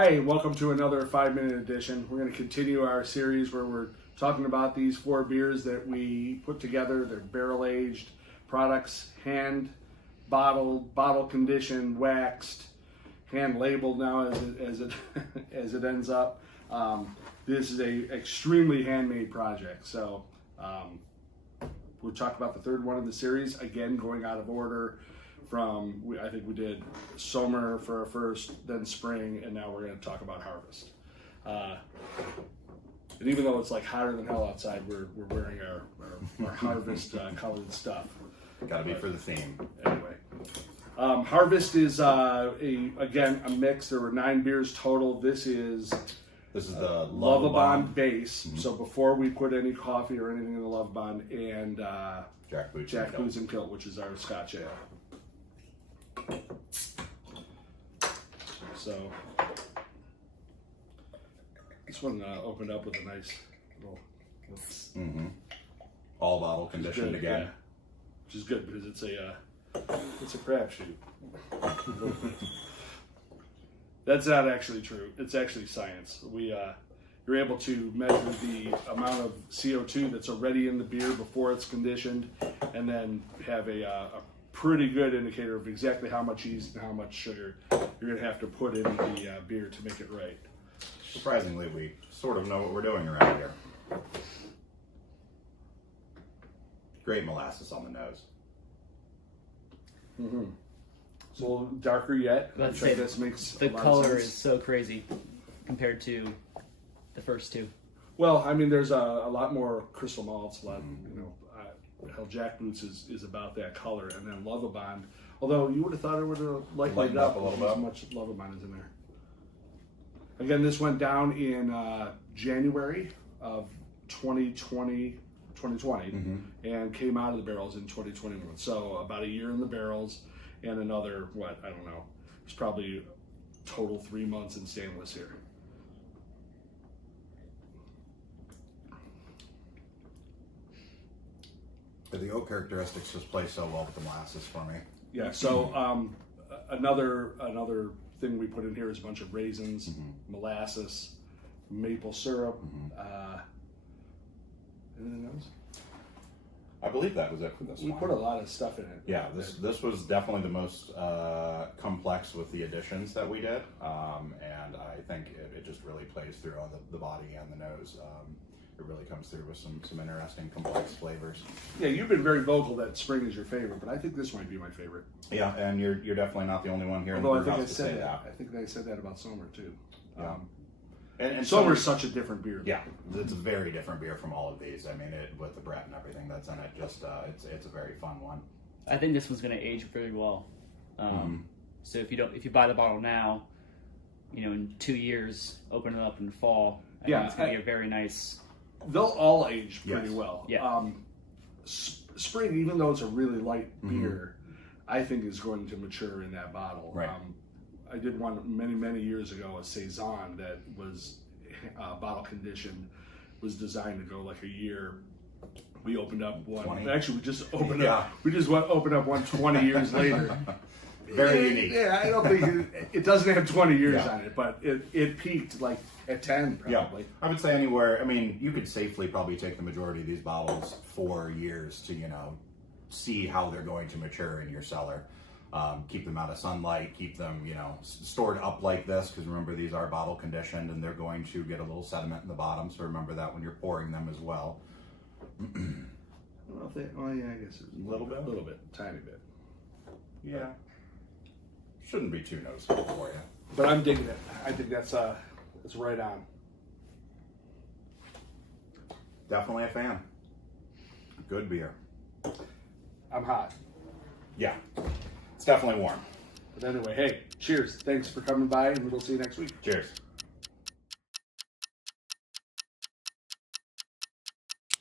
Hi, welcome to another 5-minute edition. We're going to continue our series where we're talking about these 4 beers that we put together. They're barrel-aged products, hand bottled, bottle conditioned, waxed, hand labeled now as it ends up. This is a extremely handmade project. So we'll talk about the third one of the series, again going out of order. I think we did summer for our first, then spring, and now we're going to talk about harvest. And even though it's like hotter than hell outside, we're wearing our harvest colored stuff. Got to be for the theme. Anyway, harvest is again a mix. There were 9 beers total. This is the Lovabond base. Mm-hmm. So before we put any coffee or anything in the Lovabond, and Jack Boots and Kilt, which is our Scotch ale. So this one opened up with a nice little all bottle conditioned again, yeah. Which is good because it's a crapshoot. That's not actually true. It's actually science. You're able to measure the amount of CO2 that's already in the beer before it's conditioned, and then have a pretty good indicator of exactly how much yeast and how much sugar you're going to have to put in the beer to make it right. Surprisingly, we sort of know what we're doing around here. Great molasses on the nose. Mm-hmm. It's a little darker yet. Let's which I say guess makes the a lot color of sense. is so crazy compared to the first 2. Well, I mean, there's a lot more crystal malts, Jack Boots is about that color, and then Lovabond. Although you would have thought it would have lightened it up a little bit. As much Lovabond is in there. Again, this went down in January of 2020, and came out of the barrels in 2021. So about a year in the barrels, and another I don't know. It's probably total 3 months in stainless here. The oak characteristics just play so well with the molasses for me. Yeah. So another thing we put in here is a bunch of raisins, molasses, maple syrup. Anything else? I believe that was it for this one. We put a lot of stuff in it. Yeah, this was definitely the most complex with the additions that we did, and I think it just really plays through on the body and the nose. It really comes through with some interesting, complex flavors. Yeah, you've been very vocal that spring is your favorite, but I think this might be my favorite. Yeah, and you're definitely not the only one here Although in the brewhouse to say that. I think I said that about Sommer too. Yeah. And Sommer's such a different beer. Yeah, it's a very different beer from all of these. I mean, with the Brett and everything that's in it, just it's a very fun one. I think this one's going to age very well. So if you buy the bottle now, in 2 years, open it up in the fall. I think it's going to be a very nice. They'll all age pretty well. Yeah. Spring, even though it's a really light beer, I think is going to mature in that bottle. Right. I did one many years ago, a saison that was bottle conditioned, was designed to go like a year. We opened up one. 20? Actually, we just opened up. We just opened up one 20 years later. Very unique. Yeah, I don't think it doesn't have 20 years on it, but it peaked like at 10 probably. Yeah, I would say anywhere. I mean, you could safely probably take the majority of these bottles 4 years to see how they're going to mature in your cellar. Keep them out of sunlight, keep them, stored up like this, because remember, these are bottle conditioned and they're going to get a little sediment in the bottom, so remember that when you're pouring them as well. I don't know if I guess it's A little bit? Tiny bit. Yeah. Shouldn't be too noticeable for you. But I'm digging it. I think that's right on. Definitely a fan. Good beer. I'm hot. Yeah. It's definitely warm. But anyway, hey, cheers. Thanks for coming by, and we'll see you next week. Cheers.